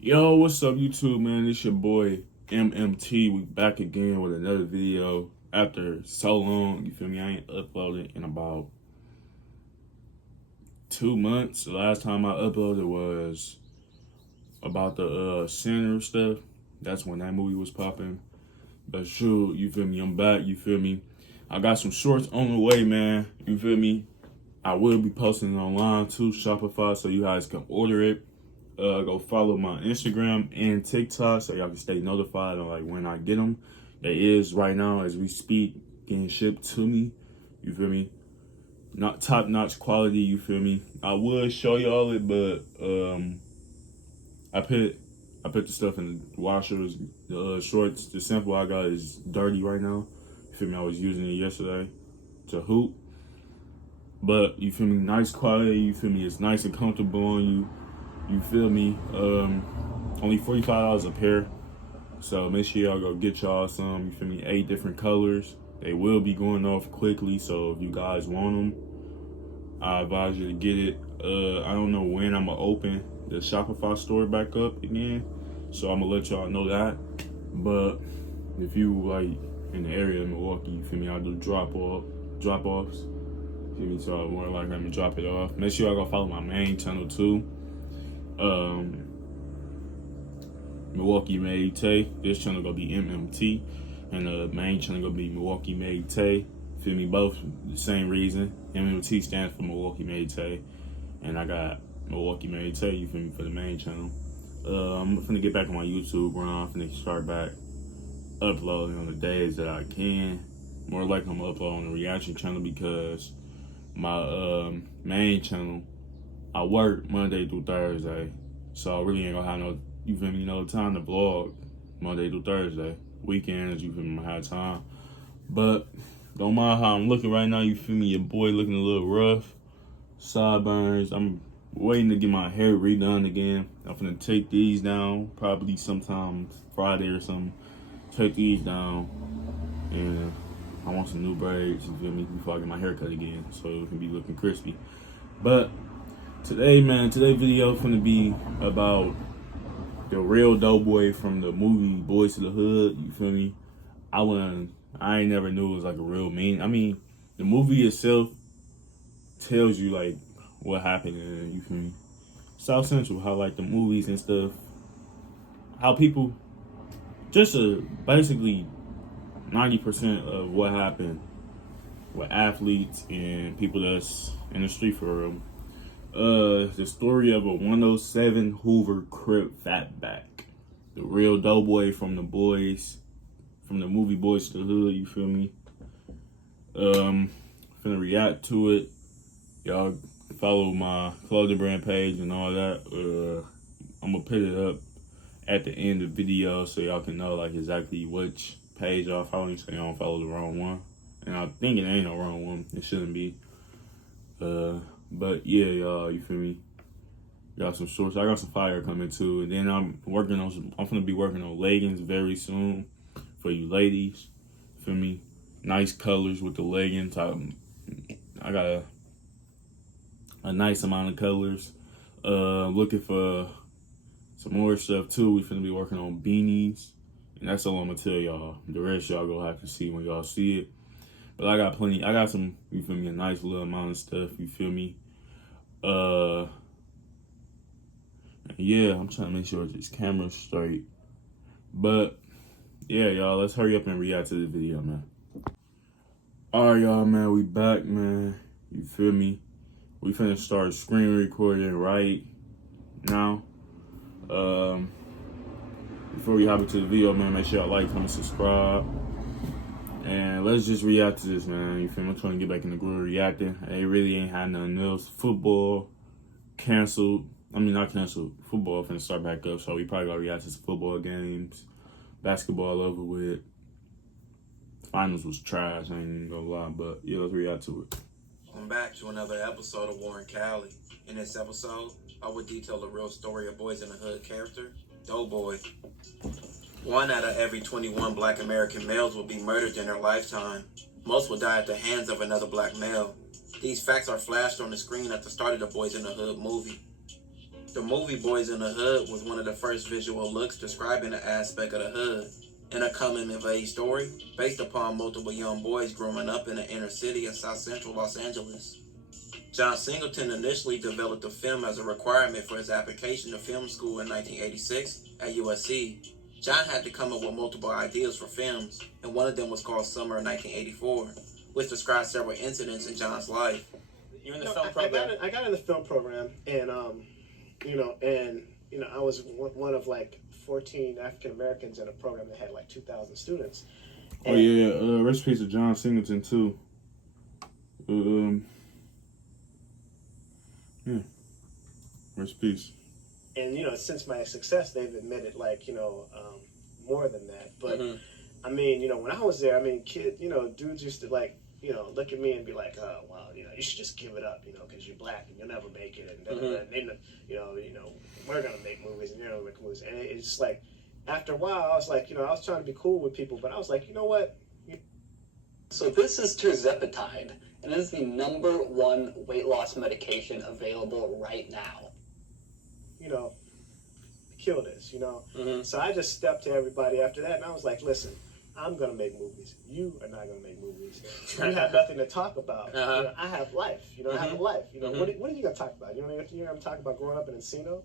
Yo, what's up YouTube, man? It's your boy MMT. We back again with another video after so long. You feel me? I ain't uploaded in about 2 months. The last time I uploaded was about the center stuff. That's when that movie was popping. But shoot, you feel me? I'm back. You feel me? I got some shorts on the way, man. You feel me? I will be posting it online too, Shopify, so you guys can order it. Go follow my Instagram and TikTok so y'all can stay notified on like when I get them. It is right now as we speak getting shipped to me. You feel me? Not top notch quality. You feel me? I would show y'all it, but I put the stuff in the washers. The shorts, the sample I got is dirty right now. You feel me? I was using it yesterday to hoop, but you feel me? Nice quality. You feel me? It's nice and comfortable on you. You feel me? Only $45 a pair. So make sure y'all go get y'all some. You feel me? 8 different colors. They will be going off quickly. So if you guys want them, I advise you to get it. I don't know when I'm gonna open the Shopify store back up again. So I'm gonna let y'all know that. But if you like in the area of Milwaukee, you feel me? I'll do drop-offs. You feel me? So more like I'm gonna drop it off. Make sure y'all go follow my main channel too. Milwaukee Made Tay. This channel gonna be MMT, and the main channel gonna be Milwaukee Made Tay. Feel me? Both the same reason. MMT stands for Milwaukee Made Tay, and I got Milwaukee Made Tay. You feel me? For the main channel. I'm finna get back on my YouTube grind. I'm finna start back uploading on the days that I can. More likely I'm gonna upload on the reaction channel because my main channel, I work Monday through Thursday, so I really ain't gonna have no, you feel me, no time to vlog Monday through Thursday. Weekends, you feel me, I have time. But don't mind how I'm looking right now, you feel me, your boy looking a little rough. Sideburns, I'm waiting to get my hair redone again. I'm gonna take these down, probably sometime Friday or something. Take these down, and I want some new braids, you feel me, before I get my hair cut again, so it can be looking crispy. But today, man, today's video is gonna be about the real Doughboy from the movie Boyz to the Hood. You feel me? I ain't never knew it was like a real mean. I mean, the movie itself tells you like what happened in, you feel me? South Central, how like the movies and stuff, how people just basically 90% of what happened with athletes and people that's in the street for real. The story of a 107 Hoover Crip Fatback, the real Doughboy from the Boyz, from the movie Boyz to the Hood. You feel me? Finna react to it. Y'all follow my clothing brand page and all that. I'm gonna put it up at the end of the video so y'all can know like exactly which page y'all following, so y'all don't follow the wrong one. And I think it ain't no wrong one. It shouldn't be. But yeah, y'all, you feel me? Got some shorts. I got some fire coming too. And then I'm gonna be working on leggings very soon for you ladies. Feel me? Nice colors with the leggings. I got a nice amount of colors. Looking for some more stuff too. We finna be working on beanies. And that's all I'm gonna tell y'all. The rest y'all gonna have to see when y'all see it. But I got plenty. I got some, you feel me, a nice little amount of stuff, you feel me? Yeah, I'm trying to make sure this camera's straight. But yeah, y'all, let's hurry up and react to the video, man. Alright, y'all, man, we back, man. You feel me? We finna start screen recording right now. Before we hop into the video, man, make sure y'all like, comment, subscribe. And let's just react to this, man. You feel me? I'm trying to get back in the groove of reacting. I really ain't had nothing else. Football canceled. I mean, not canceled. Football finna start back up, so we probably gotta react to some football games. Basketball over with. Finals was trash, I ain't even gonna lie, but yeah, let's react to it. Welcome back to another episode of Warren Cali. In this episode, I will detail the real story of Boyz in the Hood character, Doughboy. 1 out of every 21 black American males will be murdered in their lifetime. Most will die at the hands of another black male. These facts are flashed on the screen at the start of the Boyz in the Hood movie. The movie Boyz in the Hood was one of the first visual looks describing an aspect of the hood in a coming-of-age story based upon multiple young boys growing up in the inner city of South Central Los Angeles. John Singleton initially developed the film as a requirement for his application to film school in 1986 at USC. John had to come up with multiple ideas for films, and one of them was called Summer of 1984, which describes several incidents in John's life. You're in the film program. I got in the film program, and I was one of like 14 African Americans in a program that had like 2,000 students. And, oh yeah, rest in peace of John Singleton too. Yeah, rest in peace. And since my success, they've admitted more than that. But I mean, when I was there, I mean, dudes used to look at me and be like, oh, well, you should just give it up, because you're black and you'll never make it. And we're going to make movies and you're going to make movies. And it's just like, after a while, I was like, I was trying to be cool with people, but I was like, you know what? So this is tirzepatide, and it is the #1 weight loss medication available right now. Kill this, So I just stepped to everybody after that, and I was like, listen, I'm going to make movies. You are not going to make movies. You have nothing to talk about. I have life. I have a life. What are you going to talk about? You're going to talk about growing up in Encino?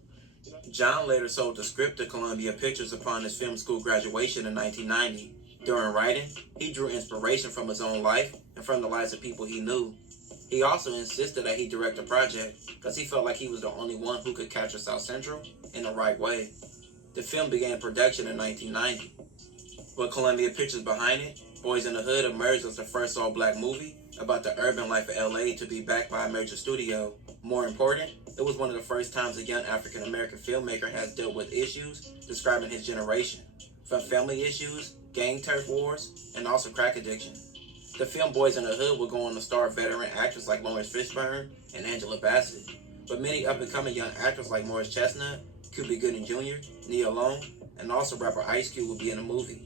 John later sold the script to Columbia Pictures upon his film school graduation in 1990. During writing, he drew inspiration from his own life and from the lives of people he knew. He also insisted that he direct the project because he felt like he was the only one who could capture South Central in the right way. The film began production in 1990. With Columbia Pictures behind it, Boyz in the Hood emerged as the first all-black movie about the urban life of LA to be backed by a major studio. More important, it was one of the first times a young African-American filmmaker has dealt with issues describing his generation, from family issues, gang turf wars, and also crack addiction. The film Boyz in the Hood would go on to star veteran actors like Lawrence Fishburne and Angela Bassett, but many up-and-coming young actors like Morris Chestnut, Cuba Gooding Jr., Nia Long, and also rapper Ice Cube would be in the movie.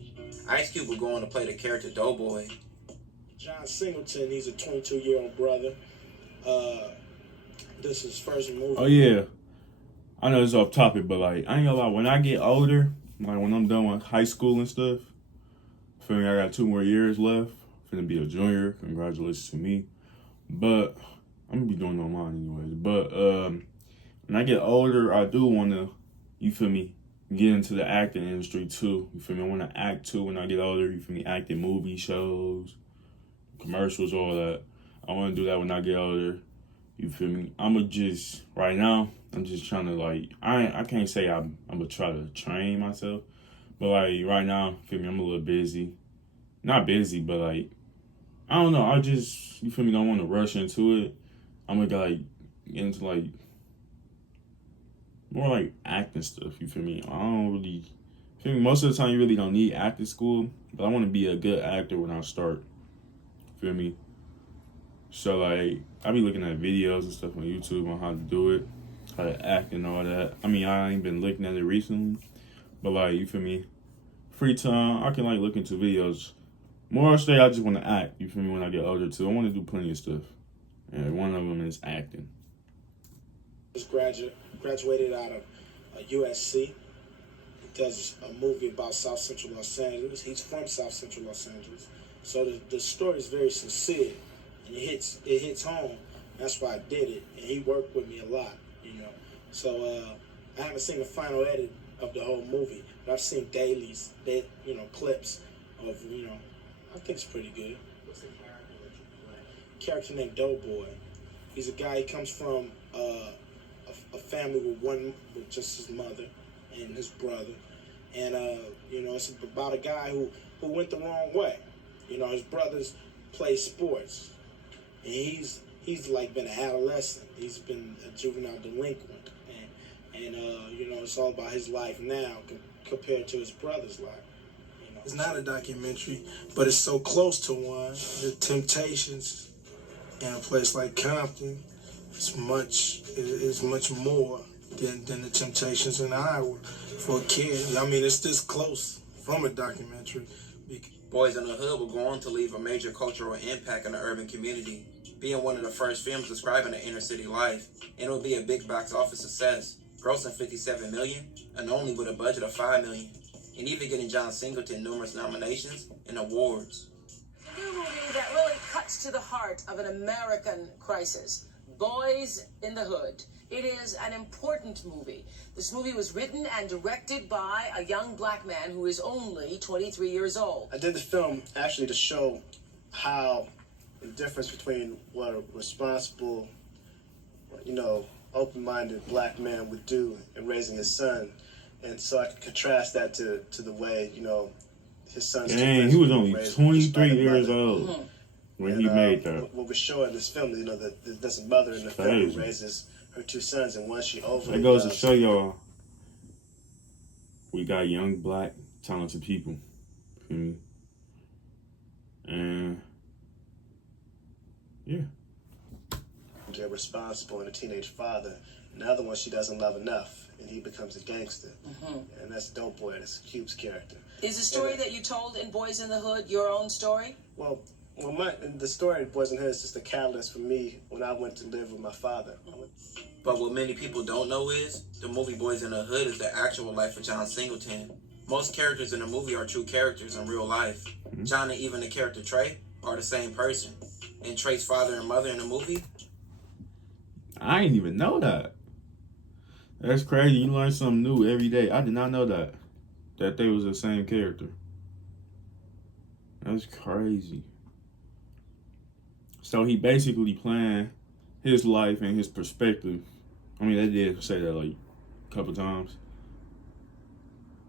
Ice Cube would go on to play the character Doughboy. John Singleton, he's a 22-year-old brother. This is his first movie. Oh yeah, I know it's off topic, but I ain't gonna lie. When I get older, when I'm done with high school and stuff, I feel like I got 2 more years left. I'm finna be a junior. Congratulations to me. But I'm gonna be doing no mine anyways. But when I get older, I do wanna, get into the acting industry too. I wanna act too when I get older. Act in movie shows, commercials, all that. I wanna do that when I get older. Right now, I'm just trying to I can't say I'm gonna try to train myself, but right now, I'm a little busy. Not busy, but I don't know. I just, don't want to rush into it. I'm gonna get into more acting stuff. I don't really, most of the time you really don't need acting school, but I want to be a good actor when I start. So I be looking at videos and stuff on YouTube on how to do it, how to act and all that. I ain't been looking at it recently, but free time, I can look into videos. More so, I just want to act, when I get older too. I want to do plenty of stuff. And one of them is acting. Just graduated out of USC. He does a movie about South Central Los Angeles. He's from South Central Los Angeles. So the story is very sincere. And it hits home. That's why I did it. And he worked with me a lot, So I haven't seen the final edit of the whole movie, but I've seen dailies, clips of, I think it's pretty good. What's the character that you play? Character named Doughboy. He's a guy, he comes from a family with just his mother and his brother. And, it's about a guy who went the wrong way. His brothers play sports. And he's been an adolescent. He's been a juvenile delinquent. And it's all about his life now compared to his brother's life. It's not a documentary, but it's so close to one. The Temptations in a place like Compton is much more than the Temptations in Iowa for a kid. It's this close from a documentary. Boyz in the Hood will go on to leave a major cultural impact in the urban community, being one of the first films describing the inner city life, and it will be a big box office success. grossing $57 million, and only with a budget of $5 million, and even getting John Singleton numerous nominations and awards. A new movie that really cuts to the heart of an American crisis, Boyz in the Hood. It is an important movie. This movie was written and directed by a young black man who is only 23 years old. I did the film actually to show how the difference between what a responsible, open-minded black man would do in raising his son. And so I could contrast that to the way, his son's... Dang, he was only 23 years old when he made that. What we're showing in this film, that there's a mother in the film Crazy. who raises her two sons, and one she overly That goes to loves. show y'all we got young, black, talented people. And yeah. They're responsible and a teenage father. And the other one she doesn't love enough, and he becomes a gangster. And that's Doughboy, that's Cube's character. Is the story that you told in Boyz in the Hood your own story? Well, the story of Boyz in the Hood is just a catalyst for me when I went to live with my father. But what many people don't know is, the movie Boyz in the Hood is the actual life of John Singleton. Most characters in the movie are true characters in real life. John and even the character Trey are the same person. And Trey's father and mother in the movie, I didn't even know that. That's crazy. You learn something new every day. I did not know that they was the same character. That's crazy. So he basically planned his life and his perspective. I mean, they did say that like a couple times.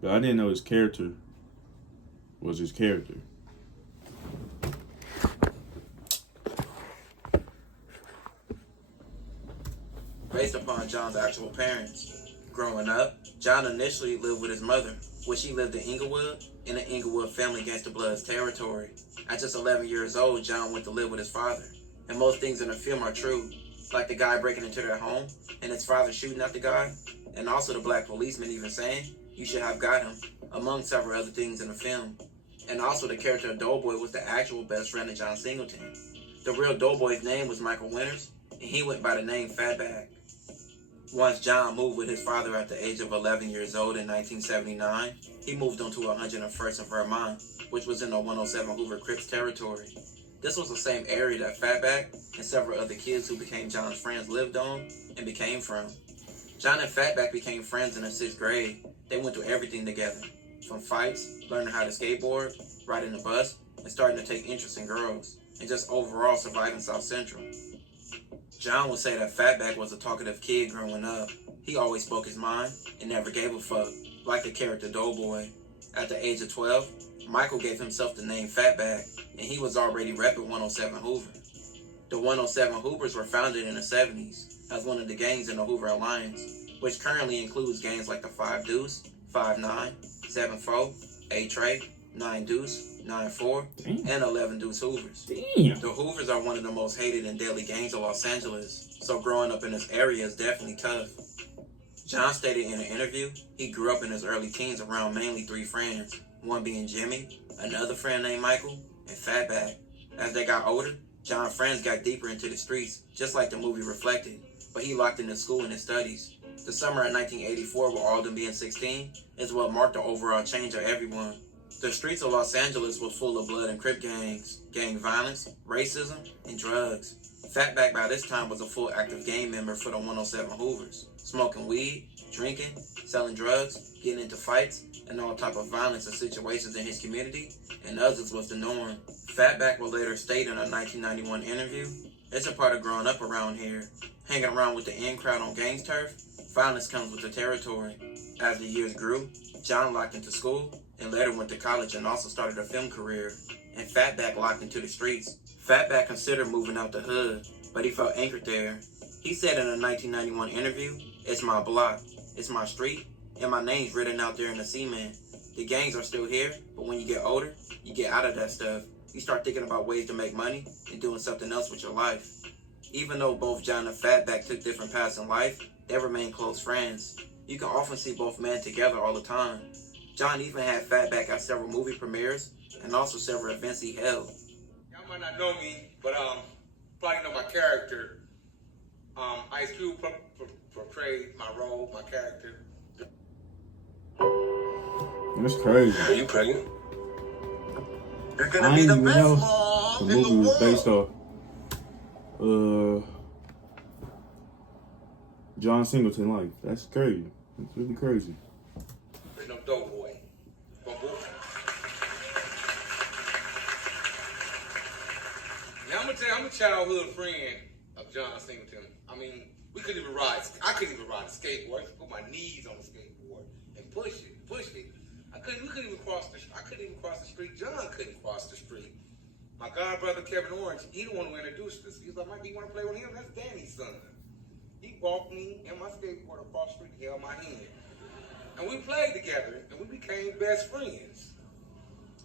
But I didn't know his character was his character. based upon John's actual parents. Growing up, John initially lived with his mother, where she lived in Inglewood, in the Inglewood family gangsta blood's territory. At just 11 years old, John went to live with his father. And most things in the film are true, like the guy breaking into their home, and his father shooting at the guy, and also the black policeman even saying, "You should have got him," among several other things in the film. And also the character of Doughboy was the actual best friend of John Singleton. The real Doughboy's name was Michael Winters, and he went by the name Fatback. Once John moved with his father at the age of 11 years old in 1979, he moved on to 101st in Vermont, which was in the 107 Hoover Crip's territory. This was the same area that Fatback and several other kids who became John's friends lived on and became from. John and Fatback became friends in the 6th grade. They went through everything together, from fights, learning how to skateboard, riding the bus, and starting to take interest in girls, and just overall surviving South Central. John would say that Fatback was a talkative kid growing up. He always spoke his mind and never gave a fuck, like the character Doughboy. At the age of 12, Michael gave himself the name Fatback, and he was already repping 107 Hoover. The 107 Hoovers were founded in the 70s as one of the gangs in the Hoover Alliance, which currently includes gangs like the 5 Deuce, 5-9, 7-4, 8 Trey, 9 Deuce, 9-4, and 11 Deuce Hoovers. Damn. The Hoovers are one of the most hated and deadly gangs of Los Angeles, so growing up in this area is definitely tough. John stated in an interview he grew up in his early teens around mainly 3 friends, one being Jimmy, another friend named Michael, and Fatback. As they got older, John's friends got deeper into the streets, just like the movie reflected, but he locked into school and his studies. The summer of 1984, with Alden being 16, is what marked the overall change of everyone. The streets of Los Angeles were full of blood and Crip gangs, gang violence, racism, and drugs. Fatback by this time was a full active gang member for the 107 Hoovers, smoking weed, drinking, selling drugs, getting into fights, and all type of violence and situations in his community, and others was the norm. Fatback would later state in a 1991 interview, "It's a part of growing up around here. Hanging around with the in crowd on gangs turf, violence comes with the territory." As the years grew, John locked into school and later went to college and also started a film career, and Fatback locked into the streets. Fatback considered moving out the hood, but he felt anchored there. He said in a 1991 interview, "It's my block, it's my street, and my name's written out there in the cement. The gangs are still here, but when you get older, you get out of that stuff. You start thinking about ways to make money and doing something else with your life." Even though both John and Fatback took different paths in life, they remained close friends. You can often see both men together all the time. John even had Fatback at several movie premieres and also several events he held. Y'all might not know me, but probably know my character. Ice Cube portrayed my role, my character. That's crazy. Are you pregnant? You're I gonna be didn't the even best know mom the in the movie was based world. off John Singleton life. That's crazy. That's really crazy. There's no Doughboy. Bumble. Yeah, I'm gonna tell you, I'm a childhood friend of John Singleton. I mean, we couldn't even ride. I couldn't even ride a skateboard. I used to put my knees on the skateboard and push it. We couldn't even cross the street. John couldn't cross the street. My god brother Kevin Orange, he the one who introduced us. He's like, Mike, you want to play with him? That's Danny's son. He walked me and my skateboard across the street. He held my hand, and we played together, and we became best friends.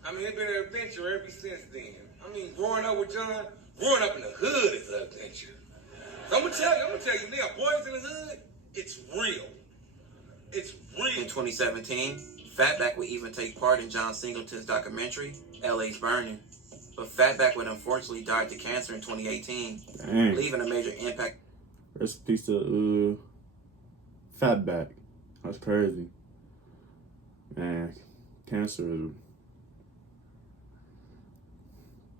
I mean, it's been an adventure ever since then. I mean, growing up with John, growing up in the hood is an adventure. So I'm gonna tell you now, Boyz in the Hood, it's real. It's real. In 2017, Fatback would even take part in John Singleton's documentary, LA's Burning. But Fatback would unfortunately die to cancer in 2018, Dang. leaving a major impact. Rest in peace to Fatback. That's crazy. Man, cancer is...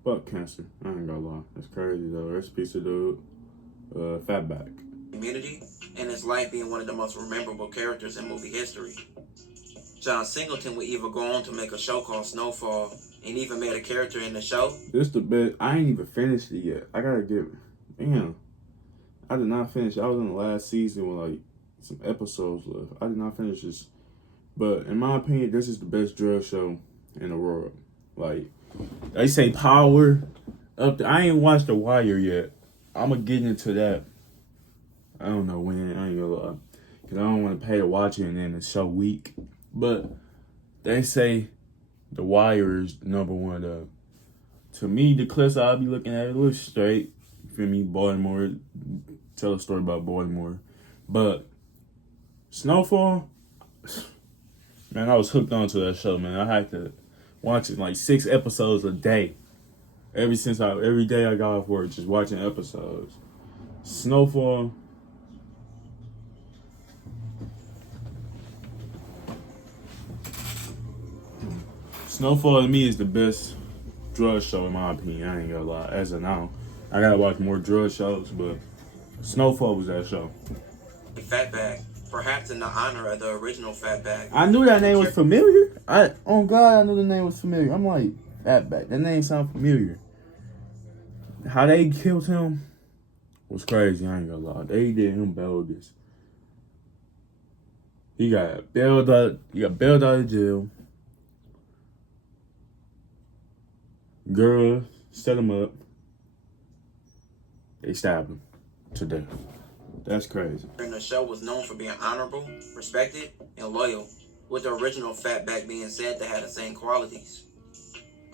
Fuck cancer. I ain't gonna lie. That's crazy though. Rest in peace to Fatback. Community, and his life being one of the most memorable characters in movie history. John Singleton would even go on to make a show called Snowfall, and even made a character in the show. This the best. I ain't even finished it yet. I gotta get... Damn. I did not finish. I was in the last season with like some episodes left. I did not finish this. But in my opinion, this is the best drug show in the world. Like, they say Power up there. I ain't watched The Wire yet. I'm gonna get into that. I don't know when. I ain't gonna lie. Because I don't want to pay to watch it and then it's so weak. But they say The Wire is number one though. To me, the clips I'll be looking at, it looks straight. You feel me? Baltimore. Tell a story about Baltimore. But Snowfall, man, I was hooked onto that show, man. I had to watch it like 6 episodes a day. Every day I got off work, just watching episodes. Snowfall. Snowfall to me is the best drug show in my opinion. I ain't gonna lie. As of now, I gotta watch more drug shows, but Snowfall was that show. Fatback, perhaps in the honor of the original Fatback. I knew that name was familiar. Oh God, I knew the name was familiar. I'm like, Fatback. That name sounds familiar. How they killed him was crazy. I ain't gonna lie. They did him bogus. He got bailed out. He got bailed out of jail. Girl set him up. They stabbed him to death. That's crazy. And the show was known for being honorable, respected, and loyal, with the original Fatback being said to have the same qualities.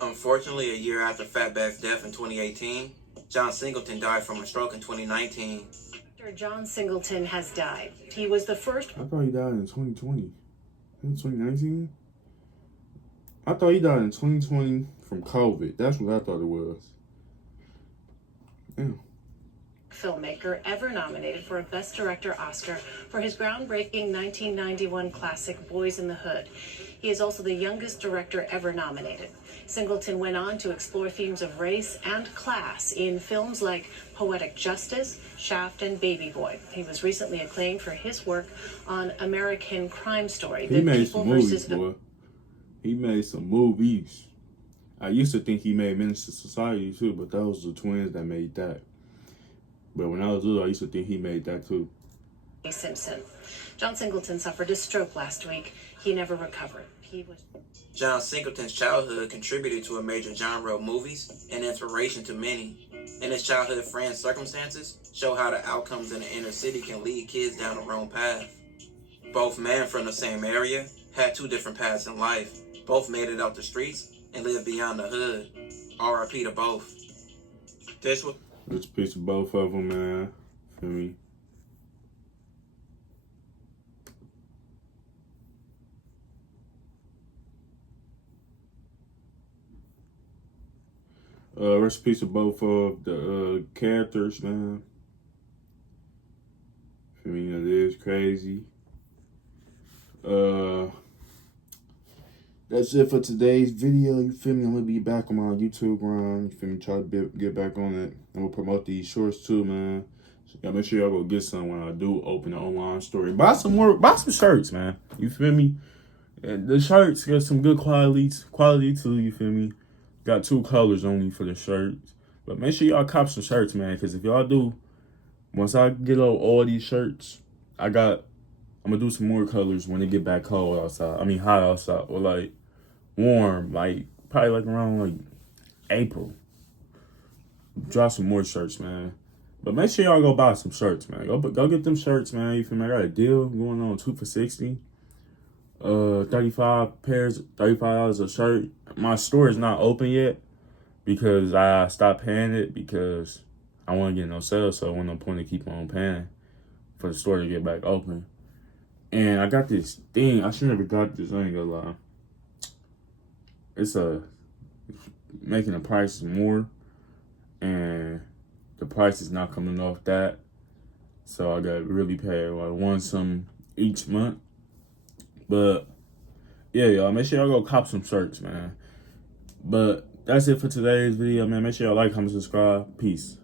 Unfortunately, a year after Fatback's death in 2018, John Singleton died from a stroke in 2019. Dr. John Singleton has died. He was the first. I thought he died in 2020. In 2019? I thought he died in 2020 from COVID. That's what I thought it was. Damn. Filmmaker ever nominated for a Best Director Oscar for his groundbreaking 1991 classic Boyz in the Hood. He is also the youngest director ever nominated. Singleton went on to explore themes of race and class in films like Poetic Justice, Shaft, and Baby Boy. He was recently acclaimed for his work on American Crime Story. He made some movies, boy. He made some movies. I used to think he made Menace to Society too, but those were the twins that made that. But when I was little, I used to think he made that too. Simpson. John Singleton suffered a stroke last week. He never recovered. John Singleton's childhood contributed to a major genre of movies and inspiration to many. And his childhood friends' circumstances show how the outcomes in the inner city can lead kids down the wrong path. Both men from the same area had 2 different paths in life. Both made it out the streets and lived beyond the hood. R.I.P. to both. This was... Let's piece of both of them, man. Feel me? Rest in peace of both of the characters, man. Feel me? That is crazy. That's it for today's video. You feel me? I'm gonna be back on my YouTube grind. You feel me? Try to get back on it. And we'll promote these shorts too, man. So y'all make sure y'all go get some when I do open the online store. Buy some shirts, man. You feel me? And the shirts got some good quality too. You feel me? Got 2 colors only for the shirts. But make sure y'all cop some shirts, man. Because if y'all do, once I get all these shirts, I'm gonna do some more colors when it get back cold outside. I mean hot outside, or like warm, like probably like around like April. Drop some more shirts, man. But make sure y'all go buy some shirts, man. Go get them shirts, man. You feel me? I got a deal going on, 2 for $60. 35 pairs, $35 a shirt. My store is not open yet because I stopped paying it because I want to get no sales, so I want no point to keep on paying for the store to get back open. And I got this thing. I should never got this. I ain't gonna lie. It's making the prices more, and the price is not coming off that. So I got to really pay like one some each month. But yeah, y'all, make sure y'all go cop some shirts, man. But that's it for today's video, man. Make sure y'all like, comment, subscribe. Peace.